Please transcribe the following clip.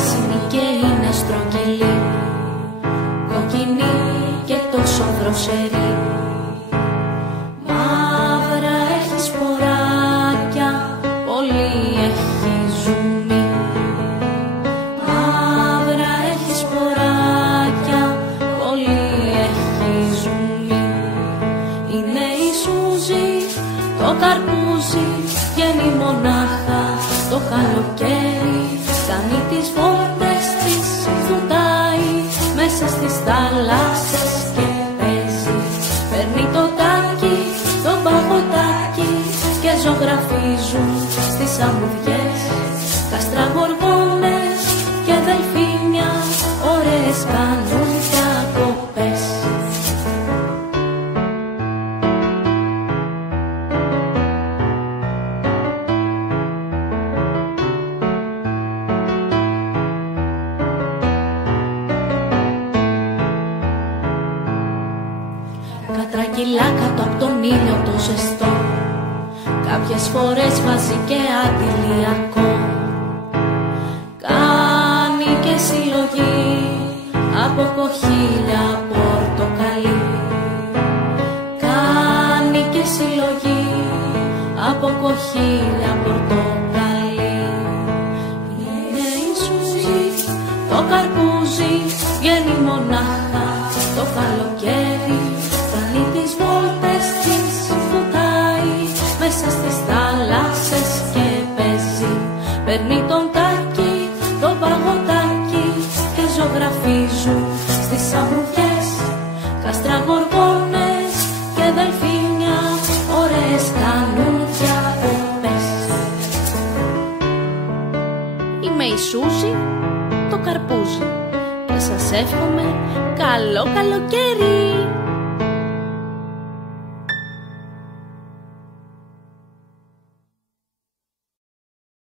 πράσινη και είναι στρογγυλή, κοκκινή και τόσο δροσερή. Μαύρα έχει σποράκια, πολύ έχει ζουμί. Μαύρα έχει σποράκια, πολύ έχει ζουμί. Είναι η Σούζη, το καρπούζι, βγαίνει μονάχα το καλοκαίρι. Κάνει τις βόλτες της, βουτάει μέσα στις θάλασσες και παίζει. Παίρνει το τάκι, το παγωτάκι και ζωγραφίζουν στις αμμουδιές καστραγοργόνες και δελφίνια, ωραίες κάνουν διακοπές. Κατρακυλά κάτω απ' τον ήλιο το ζεστό, κάποιες φορές βάζει και αντιλιακό. Κάνει και συλλογή από κοχύλια πορτοκαλί. Κάνει και συλλογή από κοχύλια πορτοκαλί. Είναι η Σούζη, το καρπούζι, βγαίνει μονάχα το καλοκαίρι. Κάνει τις βόλτες της, βουτάει μέσα στις θάλασσες και παίζει. Παίρνει τον τάκι, το παγωτάκι και ζωγραφίζουν στις αμμουδιές καστραγοργόνες και δελφίνια, ωραίες κάνουν διακοπές. Είμαι η Σούζη, το καρπούζι, και σας εύχομαι καλό καλοκαίρι.